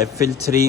FL3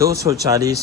240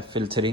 FL3۔